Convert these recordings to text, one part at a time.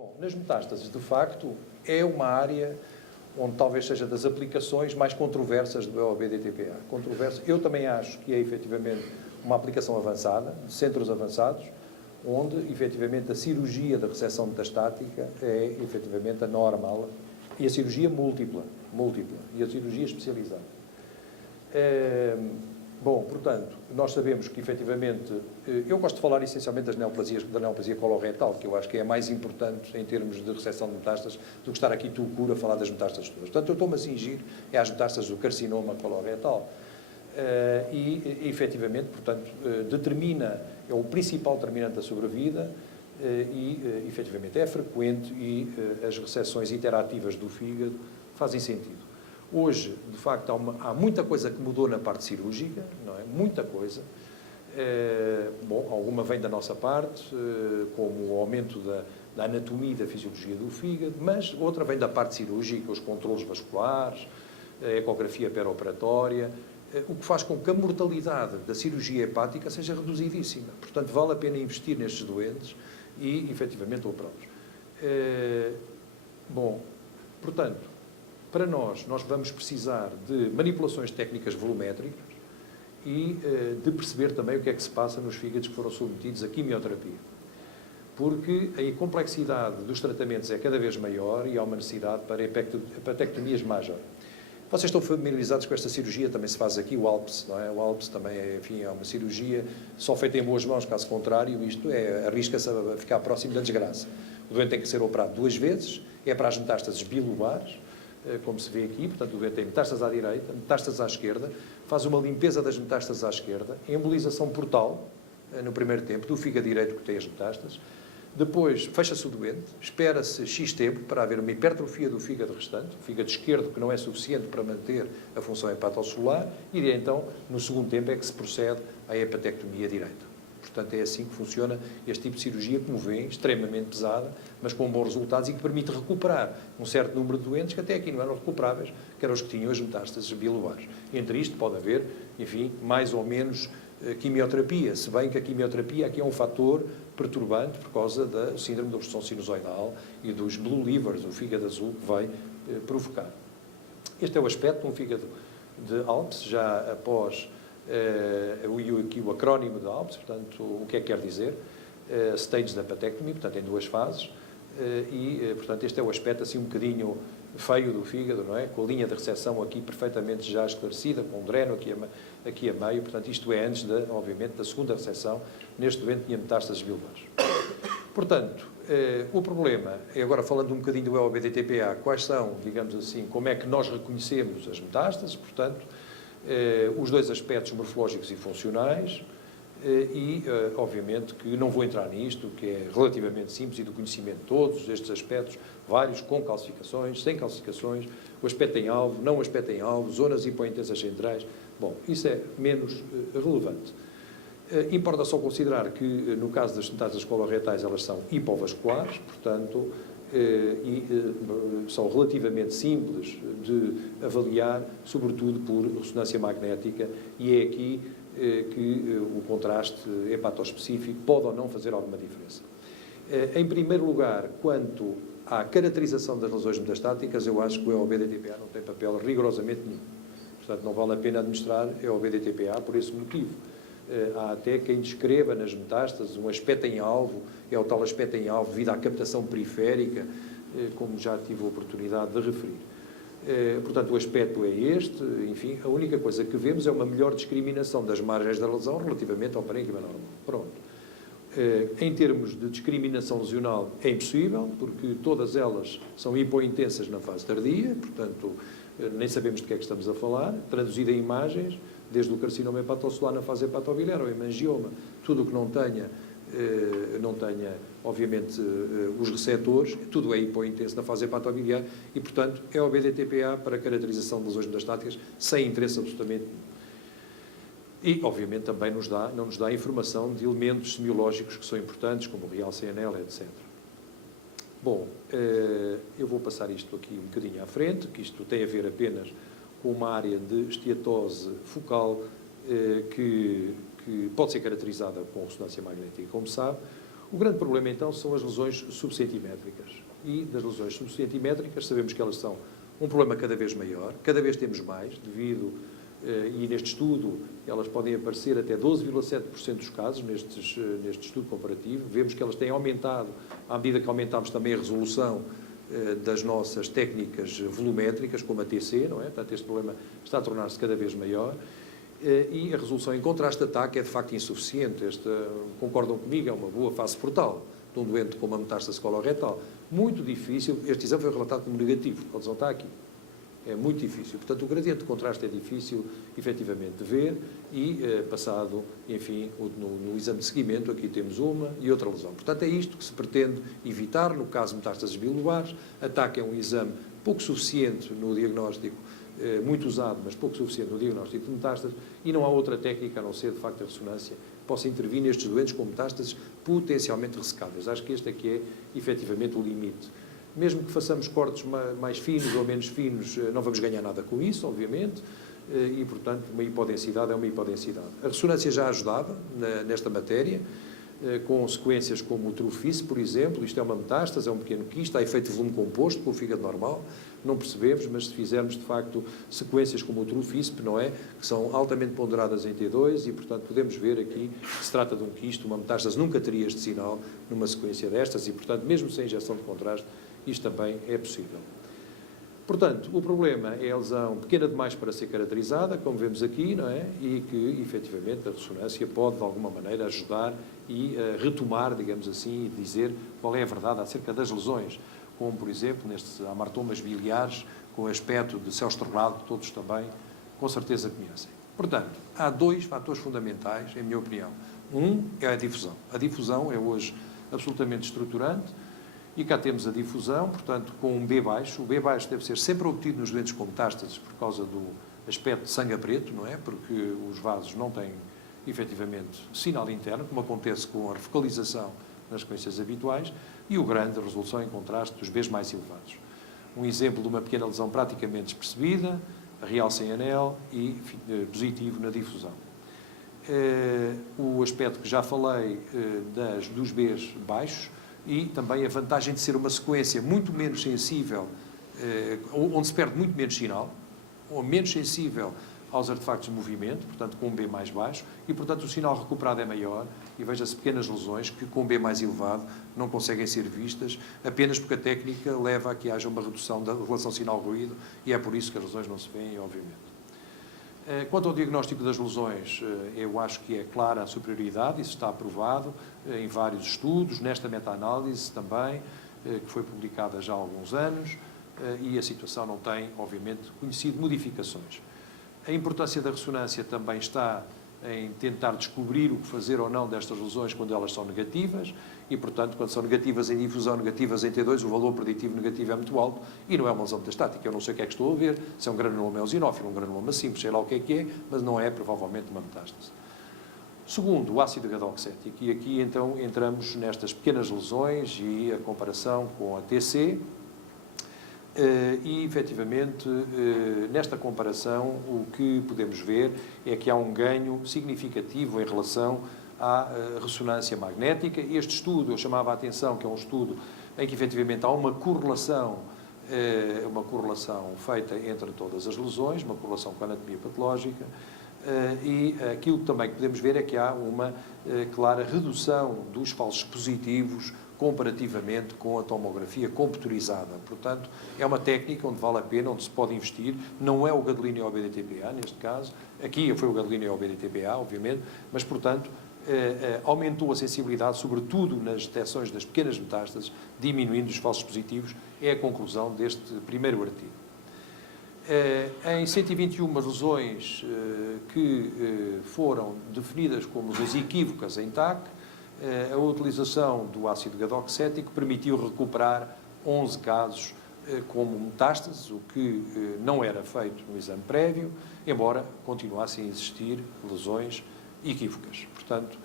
Bom, nas metástases, de facto, é uma área onde talvez seja das aplicações mais controversas do EOB-DTPA. Controverso, eu também acho que é efetivamente uma aplicação avançada, de centros avançados, onde efetivamente a cirurgia da reseção metastática é efetivamente a normal e a cirurgia múltipla, e a cirurgia especializada. Bom, portanto, nós sabemos que, efetivamente, eu gosto de falar essencialmente das neoplasias, da neoplasia coloretal, que eu acho que é a mais importante em termos de reseção de metástases, do que estar aqui tu cura a falar das metástases todas. Portanto, eu estou-me a cingir às metástases do carcinoma coloretal. Efetivamente, portanto, é o principal determinante da sobrevida efetivamente, é frequente e as ressecções iterativas do fígado fazem sentido. Hoje, de facto, há muita coisa que mudou na parte cirúrgica, não é? Muita coisa. Bom, alguma vem da nossa parte, como o aumento da anatomia e da fisiologia do fígado, mas outra vem da parte cirúrgica, os controlos vasculares, a ecografia perioperatória, o que faz com que a mortalidade da cirurgia hepática seja reduzidíssima. Portanto, vale a pena investir nestes doentes e, efetivamente, operá-los. Bom, portanto, para nós vamos precisar de manipulações técnicas volumétricas e de perceber também o que é que se passa nos fígados que foram submetidos à quimioterapia. Porque a complexidade dos tratamentos é cada vez maior e há uma necessidade para hepatectomias maior. Vocês estão familiarizados com esta cirurgia, também se faz aqui o ALPS, não é? O ALPS também é uma cirurgia só feita em boas mãos, caso contrário, isto arrisca-se a ficar próximo da desgraça. O doente tem que ser operado 2 vezes, é para as metástases bilobulares, como se vê aqui, portanto, o doente tem metástases à direita, metástases à esquerda, faz uma limpeza das metástases à esquerda, embolização portal, no primeiro tempo, do fígado direito que tem as metástases, depois fecha-se o doente, espera-se X tempo para haver uma hipertrofia do fígado restante, o fígado esquerdo que não é suficiente para manter a função hepatocelular, e então, no segundo tempo, é que se procede à hepatectomia direita. Portanto, é assim que funciona este tipo de cirurgia, como veem, extremamente pesada, mas com bons resultados e que permite recuperar um certo número de doentes que até aqui não eram recuperáveis, que eram os que tinham as metástases bilobulares. Entre isto pode haver, enfim, mais ou menos quimioterapia, se bem que a quimioterapia aqui é um fator perturbante por causa da síndrome da obstrução sinusoidal e dos blue livers, o fígado azul, que vai provocar. Este é o aspecto de um fígado de ALPS, já após aqui o acrónimo de ALPS, portanto, o que é que quer dizer? Stage da hepatectomia, portanto, em 2 fases, portanto, este é o aspecto assim um bocadinho feio do fígado, não é? Com a linha de reseção aqui perfeitamente já esclarecida, com o dreno aqui a meio, portanto, isto é antes, obviamente, da segunda reseção, neste doente tinha metástases bilobulares. Portanto, o problema, é agora falando um bocadinho do EOB-DTPA, quais são, digamos assim, como é que nós reconhecemos as metástases, portanto, os 2 aspectos morfológicos e funcionais obviamente, que não vou entrar nisto, que é relativamente simples e do conhecimento de todos estes aspectos, vários, com calcificações, sem calcificações, o aspecto em alvo, não o aspecto em alvo, zonas hipointensas centrais. Bom, isso é menos relevante. Importa só considerar que, no caso das metástases coloretais, elas são hipovasculares, portanto, são relativamente simples de avaliar, sobretudo por ressonância magnética, e é aqui que o contraste hepatoespecífico pode ou não fazer alguma diferença. Em primeiro lugar, quanto à caracterização das lesões metastáticas, eu acho que o EOB-DTPA não tem papel rigorosamente nenhum. Portanto, não vale a pena administrar EOB-DTPA por esse motivo. Há até quem descreva nas metástases um aspecto em alvo, é o tal aspecto em alvo devido à captação periférica, como já tive a oportunidade de referir. Portanto, o aspecto é este, enfim, a única coisa que vemos é uma melhor discriminação das margens da lesão relativamente ao parênquima normal. Pronto. Em termos de discriminação lesional é impossível, porque todas elas são hipointensas na fase tardia, portanto, nem sabemos de que é que estamos a falar, traduzido em imagens, desde o carcinoma hepatocelular na fase hepatobiliar, ou hemangioma, tudo o que não tenha, obviamente, os receptores, tudo é hipointenso na fase hepatobiliar e, portanto, é o BDTPA para caracterização de lesões metastáticas sem interesse absolutamente nenhum. E, obviamente, também não nos dá informação de elementos semiológicos que são importantes, como o real CNL, etc. Bom, eu vou passar isto aqui um bocadinho à frente, que isto tem a ver apenas com uma área de esteatose focal que pode ser caracterizada com ressonância magnética, como sabe. O grande problema, então, são as lesões subcentimétricas. E das lesões subcentimétricas, sabemos que elas são um problema cada vez maior, cada vez temos mais, devido, e neste estudo, elas podem aparecer até 12,7% dos casos, neste estudo comparativo. Vemos que elas têm aumentado, à medida que aumentamos também a resolução das nossas técnicas volumétricas, como a TC, não é? Portanto, este problema está a tornar-se cada vez maior. E a resolução em contraste-ataque é de facto insuficiente. Concordam comigo, é uma boa fase portal de um doente com uma metástase coloretal. Muito difícil, este exame foi relatado como negativo, a lesão está aqui. É muito difícil. Portanto, o gradiente de contraste é difícil, efetivamente, de ver e, passado, enfim, no exame de seguimento, aqui temos uma e outra lesão. Portanto, é isto que se pretende evitar, no caso de metástases bilobulares. Ataque é um exame pouco suficiente no diagnóstico, muito usado, mas pouco suficiente no diagnóstico de metástases, e não há outra técnica, a não ser, de facto, a ressonância, que possa intervir nestes doentes com metástases potencialmente ressecáveis. Acho que este aqui é, efetivamente, o limite. Mesmo que façamos cortes mais finos ou menos finos, não vamos ganhar nada com isso, obviamente, e, portanto, uma hipodensidade é uma hipodensidade. A ressonância já ajudava nesta matéria, com sequências como o Trufice, por exemplo. Isto é uma metástase, é um pequeno quisto, há efeito de volume composto com o fígado normal, não percebemos, mas se fizermos, de facto, sequências como o Trufice, não é? Que são altamente ponderadas em T2 e, portanto, podemos ver aqui que se trata de um quisto, uma metástase nunca teria este sinal numa sequência destas e, portanto, mesmo sem injeção de contraste, isto também é possível. Portanto, o problema é a lesão pequena demais para ser caracterizada, como vemos aqui, não é? E que, efetivamente, a ressonância pode, de alguma maneira, ajudar e retomar, digamos assim, e dizer qual é a verdade acerca das lesões, como, por exemplo, nestes amartomas biliares, com aspecto de céu estrelado, que todos também, com certeza, conhecem. Portanto, há dois fatores fundamentais, em minha opinião. Um é a difusão. A difusão é hoje absolutamente estruturante. E cá temos a difusão, portanto, com um B baixo. O B baixo deve ser sempre obtido nos doentes com metástases por causa do aspecto de sangue a preto, não é? Porque os vasos não têm, efetivamente, sinal interno, como acontece com a refocalização nas sequências habituais, e o grande, a resolução em contraste dos Bs mais elevados. Um exemplo de uma pequena lesão praticamente despercebida, real sem anel e positivo na difusão. O aspecto que já falei dos Bs baixos, e também a vantagem de ser uma sequência muito menos sensível, onde se perde muito menos sinal, ou menos sensível aos artefactos de movimento, portanto com um B mais baixo, e portanto o sinal recuperado é maior, e veja-se pequenas lesões que com um B mais elevado não conseguem ser vistas, apenas porque a técnica leva a que haja uma redução da relação sinal-ruído, e é por isso que as lesões não se veem, obviamente. Quanto ao diagnóstico das lesões, eu acho que é clara a superioridade, isso está aprovado em vários estudos, nesta meta-análise também, que foi publicada já há alguns anos, e a situação não tem, obviamente, conhecido modificações. A importância da ressonância também está em tentar descobrir o que fazer ou não destas lesões quando elas são negativas e, portanto, quando são negativas em difusão, negativas em T2, o valor preditivo negativo é muito alto e não é uma lesão metastática. Eu não sei o que é que estou a ver, se é um granuloma eosinófilo, um granuloma simples, sei lá o que é, mas não é provavelmente uma metástase. Segundo, o ácido gadoxético, e aqui então entramos nestas pequenas lesões e a comparação com a TC, e, efetivamente, nesta comparação, o que podemos ver é que há um ganho significativo em relação à ressonância magnética. Este estudo, eu chamava a atenção que é um estudo em que, efetivamente, há uma correlação feita entre todas as lesões, uma correlação com a anatomia patológica, e aquilo que também podemos ver é que há uma clara redução dos falsos positivos comparativamente com a tomografia computurizada. Portanto, é uma técnica onde vale a pena, onde se pode investir. Não é o gadolínio ao BDTPA, neste caso. Aqui foi o gadolínio ao BDTPA, obviamente, mas, portanto, aumentou a sensibilidade, sobretudo nas detecções das pequenas metástases, diminuindo os falsos positivos. É a conclusão deste primeiro artigo. Em 121 lesões que foram definidas como lesões equívocas em TAC, a utilização do ácido gadoxético permitiu recuperar 11 casos como metástases, o que não era feito no exame prévio, embora continuassem a existir lesões equívocas. Portanto,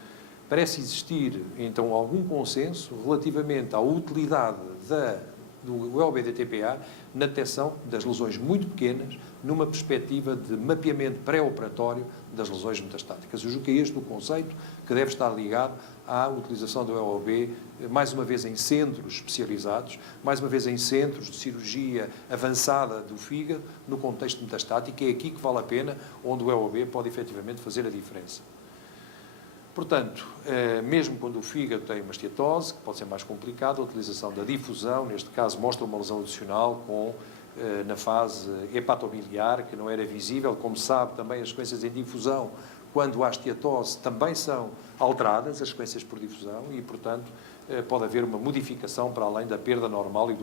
parece existir, então, algum consenso relativamente à utilidade da do EOB-DTPA na detecção das lesões muito pequenas, numa perspectiva de mapeamento pré-operatório das lesões metastáticas. Eu julgo que é este o conceito que deve estar ligado à utilização do EOB, mais uma vez em centros especializados, mais uma vez em centros de cirurgia avançada do fígado, no contexto metastático. É aqui que vale a pena, onde o EOB pode efetivamente fazer a diferença. Portanto, mesmo quando o fígado tem uma esteatose, que pode ser mais complicado, a utilização da difusão, neste caso, mostra uma lesão adicional na fase hepatobiliar, que não era visível. Como sabe, também as sequências em difusão, quando há esteatose, também são alteradas, as sequências por difusão, e, portanto, pode haver uma modificação para além da perda normal e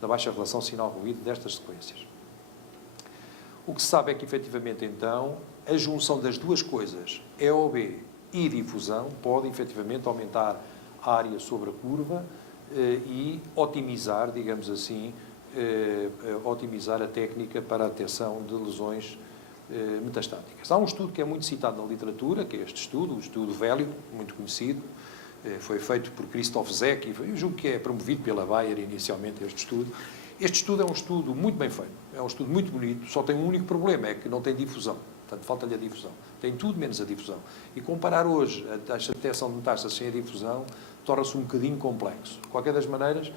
da baixa relação sinal-ruído destas sequências. O que se sabe é que, efetivamente, então, a junção das duas coisas, EOB e difusão, pode efetivamente aumentar a área sobre a curva e otimizar, digamos assim, otimizar a técnica para a detecção de lesões metastáticas. Há um estudo que é muito citado na literatura, que é este estudo, o estudo Vélio, muito conhecido, foi feito por Christoph Zeck, e eu julgo que é promovido pela Bayer inicialmente este estudo. Este estudo é um estudo muito bem feito, é um estudo muito bonito, só tem um único problema, é que não tem difusão. Portanto, falta-lhe a difusão. Tem tudo menos a difusão. E comparar hoje a taxa de detecção de metástases sem a difusão torna-se um bocadinho complexo. De qualquer das maneiras,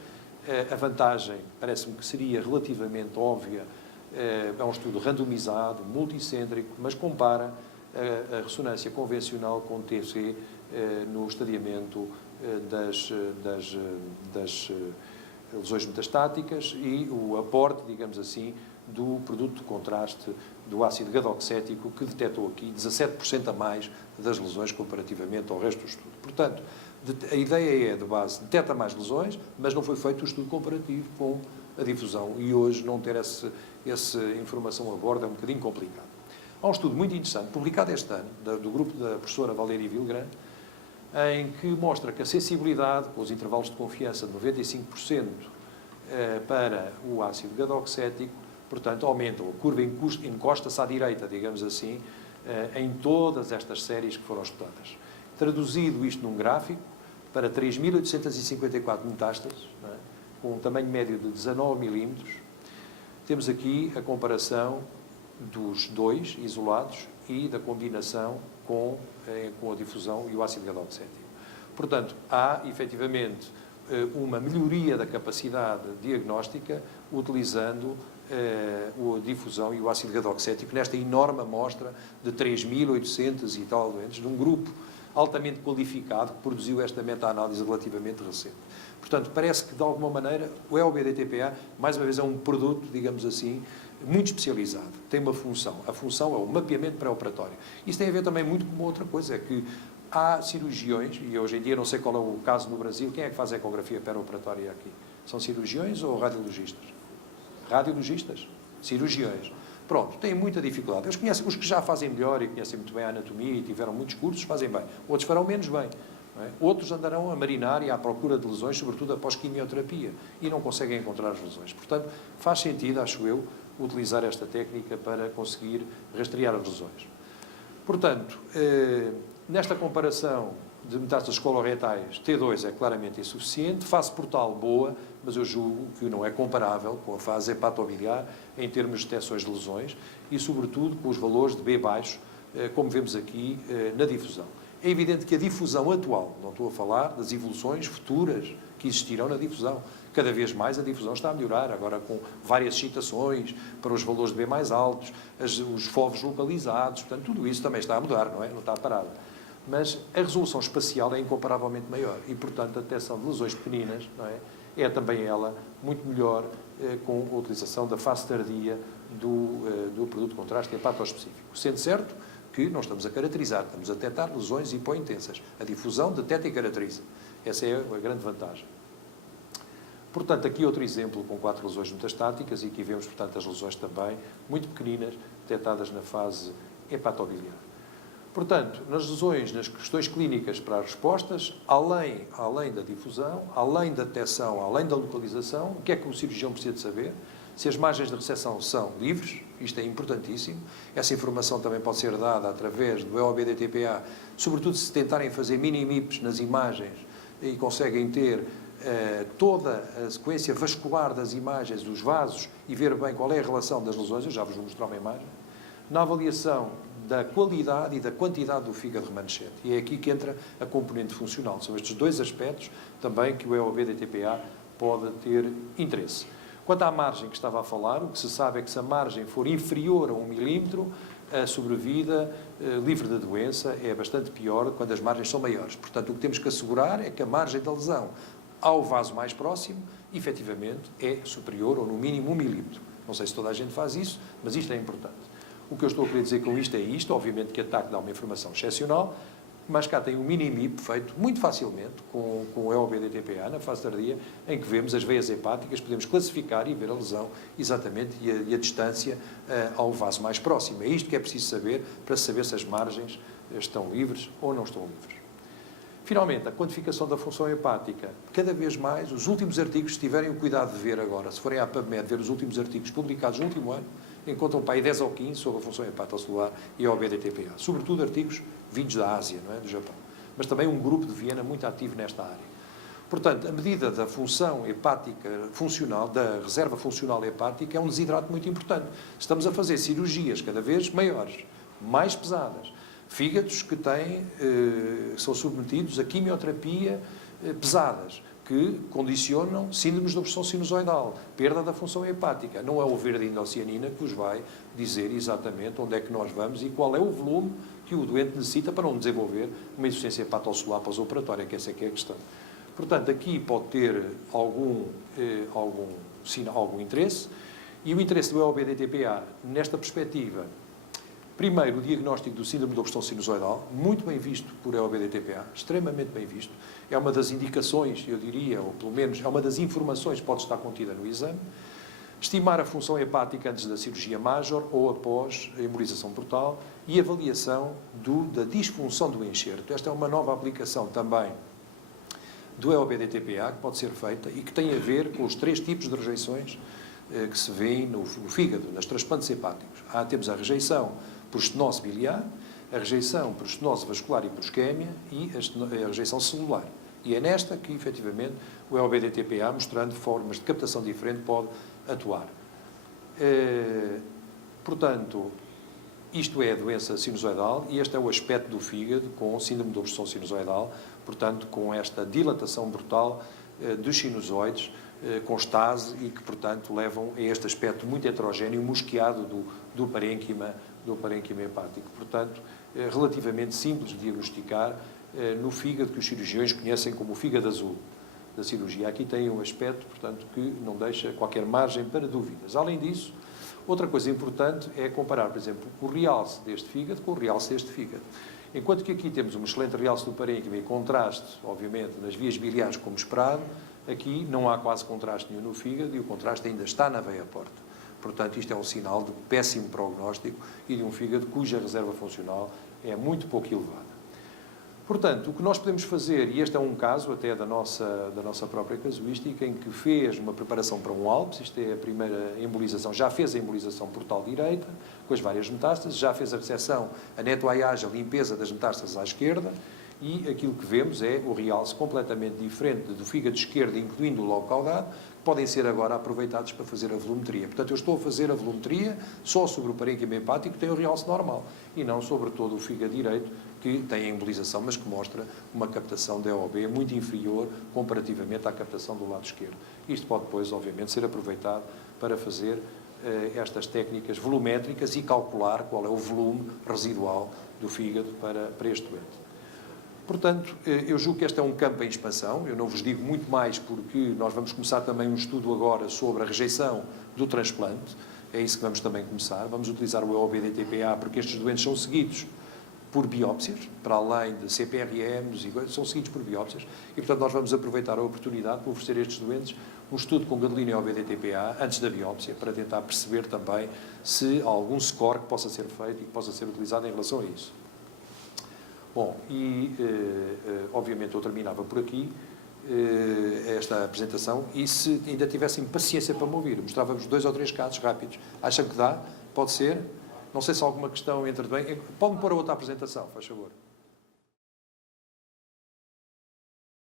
a vantagem parece-me que seria relativamente óbvia. É um estudo randomizado, multicêntrico, mas compara a ressonância convencional com o TC no estadiamento das lesões metastáticas e o aporte, digamos assim, do produto de contraste do ácido gadoxético, que detectou aqui 17% a mais das lesões comparativamente ao resto do estudo. Portanto, a ideia é, de base, detecta mais lesões, mas não foi feito o estudo comparativo com a difusão, e hoje não ter essa informação a bordo é um bocadinho complicado. Há um estudo muito interessante, publicado este ano, do grupo da professora Valérie Villegrand, em que mostra que a sensibilidade, com os intervalos de confiança de 95% para o ácido gadoxético, portanto, aumentam. A curva encosta-se à direita, digamos assim, em todas estas séries que foram estudadas. Traduzido isto num gráfico, para 3.854 metástases, com um tamanho médio de 19 milímetros, temos aqui a comparação dos dois isolados e da combinação com a difusão e o ácido gadoxético. Portanto, há, efetivamente, uma melhoria da capacidade diagnóstica utilizando a difusão e o ácido gadoxético nesta enorme amostra de 3.800 e tal doentes, de um grupo altamente qualificado que produziu esta meta-análise relativamente recente. Portanto, parece que, de alguma maneira, o EOB-DTPA, mais uma vez, é um produto, digamos assim, muito especializado. Tem uma função. A função é o mapeamento pré-operatório. Isso tem a ver também muito com uma outra coisa, é que há cirurgiões, e hoje em dia não sei qual é o caso no Brasil, quem é que faz a ecografia pré-operatória aqui? São cirurgiões ou radiologistas? Radiologistas, cirurgiões. Pronto, têm muita dificuldade. Eles conhecem, os que já fazem melhor e conhecem muito bem a anatomia e tiveram muitos cursos, fazem bem. Outros farão menos bem. Não é? Outros andarão a marinar e à procura de lesões, sobretudo após quimioterapia, e não conseguem encontrar as lesões. Portanto, faz sentido, acho eu, utilizar esta técnica para conseguir rastrear as lesões. Portanto, nesta comparação de metástases coloretais, T2 é claramente insuficiente, fase portal boa, mas eu julgo que não é comparável com a fase hepatobiliar em termos de detecções de lesões e, sobretudo, com os valores de B baixo, como vemos aqui na difusão. É evidente que a difusão atual, não estou a falar das evoluções futuras que existirão na difusão, cada vez mais a difusão está a melhorar, agora com várias excitações para os valores de B mais altos, os FOVs localizados, portanto, tudo isso também está a mudar, não é? Não está a parar. Mas a resolução espacial é incomparavelmente maior e, portanto, a detecção de lesões pequeninas, não é? É também ela muito melhor com a utilização da fase tardia do produto de contraste hepatoespecífico. Sendo certo que não estamos a caracterizar, estamos a detectar lesões hipointensas. A difusão detecta e caracteriza. Essa é a grande vantagem. Portanto, aqui outro exemplo com 4 lesões metastáticas e aqui vemos, portanto, as lesões também muito pequeninas, detectadas na fase hepatobiliar. Portanto, nas lesões, nas questões clínicas para as respostas, além da difusão, além da detecção, além da localização, o que é que o cirurgião precisa de saber? Se as margens de recepção são livres, isto é importantíssimo. Essa informação também pode ser dada através do EOB-DTPA, sobretudo se tentarem fazer mini-MIPs nas imagens e conseguem ter toda a sequência vascular das imagens dos vasos e ver bem qual é a relação das lesões, eu já vos vou mostrar uma imagem, na avaliação da qualidade e da quantidade do fígado remanescente. E é aqui que entra a componente funcional. São estes dois aspectos também que o EOB-DTPA pode ter interesse. Quanto à margem que estava a falar, o que se sabe é que se a margem for inferior a 1 milímetro, a sobrevida livre da doença é bastante pior quando as margens são maiores. Portanto, o que temos que assegurar é que a margem da lesão ao vaso mais próximo, efetivamente, é superior ou no mínimo 1 milímetro. Não sei se toda a gente faz isso, mas isto é importante. O que eu estou a querer dizer com isto é isto, obviamente que a TAC dá uma informação excepcional, mas cá tem um mini-MIP feito muito facilmente com o EOB-DTPA na fase tardia, em que vemos as veias hepáticas, podemos classificar e ver a lesão exatamente e a distância ao vaso mais próximo. É isto que é preciso saber para saber se as margens estão livres ou não estão livres. Finalmente, a quantificação da função hepática. Cada vez mais, os últimos artigos, se tiverem o cuidado de ver agora, se forem à PubMed ver os últimos artigos publicados no último ano, encontram para aí 10 ou 15 sobre a função hepatocelular e a OB-DTPA. Sobretudo artigos vindos da Ásia, não é? Do Japão. Mas também um grupo de Viena muito ativo nesta área. Portanto, a medida da função hepática funcional, da reserva funcional hepática, é um desidrato muito importante. Estamos a fazer cirurgias cada vez maiores, mais pesadas. Fígados que são submetidos a quimioterapia pesadas, que condicionam síndromes de obstrução sinusoidal, perda da função hepática. Não é o verde indocianina que vos vai dizer exatamente onde é que nós vamos e qual é o volume que o doente necessita para não desenvolver uma insuficiência hepatocelular pós-operatória, que essa é que é a questão. Portanto, aqui pode ter algum interesse, e o interesse do EOB-DTPA, nesta perspectiva, primeiro, o diagnóstico do síndrome de obstrução sinusoidal, muito bem visto por EOB-DTPA, extremamente bem visto. É uma das indicações, eu diria, ou pelo menos é uma das informações que pode estar contida no exame. Estimar a função hepática antes da cirurgia major ou após a embolização portal e avaliação da disfunção do enxerto. Esta é uma nova aplicação também do EOB-DTPA que pode ser feita e que tem a ver com os 3 tipos de rejeições que se vêem no fígado, nas transplantes hepáticos. Temos a rejeição por estenose biliar, a rejeição por estenose vascular e por isquémia e a rejeição celular. E é nesta que, efetivamente, o EOB-DTPA, mostrando formas de captação diferente, pode atuar. Portanto, isto é a doença sinusoidal e este é o aspecto do fígado com síndrome de obstrução sinusoidal, portanto, com esta dilatação brutal dos sinusoides, com estase e que, portanto, levam a este aspecto muito heterogéneo, mosqueado do parênquima hepático. Portanto, relativamente simples de diagnosticar no fígado que os cirurgiões conhecem como o fígado azul da cirurgia. Aqui tem um aspecto, portanto, que não deixa qualquer margem para dúvidas. Além disso, outra coisa importante é comparar, por exemplo, o realce deste fígado com o realce deste fígado. Enquanto que aqui temos um excelente realce do parênquima e contraste, obviamente, nas vias biliares como esperado, aqui não há quase contraste nenhum no fígado e o contraste ainda está na veia porta. Portanto, isto é um sinal de péssimo prognóstico e de um fígado cuja reserva funcional é muito pouco elevada. Portanto, o que nós podemos fazer, e este é um caso até da nossa própria casuística, em que fez uma preparação para um ALPS, isto é a primeira embolização, já fez a embolização portal direita, com as várias metástases, já fez a reseção, a nettoyagem, a limpeza das metástases à esquerda, e aquilo que vemos é o realce completamente diferente do fígado esquerdo, incluindo o lobo caudado, que podem ser agora aproveitados para fazer a volumetria. Portanto, eu estou a fazer a volumetria só sobre o parênquima hepático, que tem o realce normal, e não sobre todo o fígado direito, que tem a embolização, mas que mostra uma captação de EOB muito inferior comparativamente à captação do lado esquerdo. Isto pode depois, obviamente, ser aproveitado para fazer estas técnicas volumétricas e calcular qual é o volume residual do fígado para este doente. Portanto, eu julgo que este é um campo em expansão. Eu não vos digo muito mais porque nós vamos começar também um estudo agora sobre a rejeição do transplante. É isso que vamos também começar. Vamos utilizar o EOB-DTPA porque estes doentes são seguidos por biópsias, para além de CPRMs, são seguidos por biópsias, e, portanto, nós vamos aproveitar a oportunidade para oferecer a estes doentes um estudo com gadolina e EOB-DTPA antes da biópsia, para tentar perceber também se há algum score que possa ser feito e que possa ser utilizado em relação a isso. Bom, e, obviamente, eu terminava por aqui esta apresentação, e se ainda tivessem paciência para me ouvir, mostrava-vos 2 ou 3 casos rápidos. Acham que dá? Pode ser? Não sei se há alguma questão entre bem. Pode-me pôr a outra apresentação, faz favor.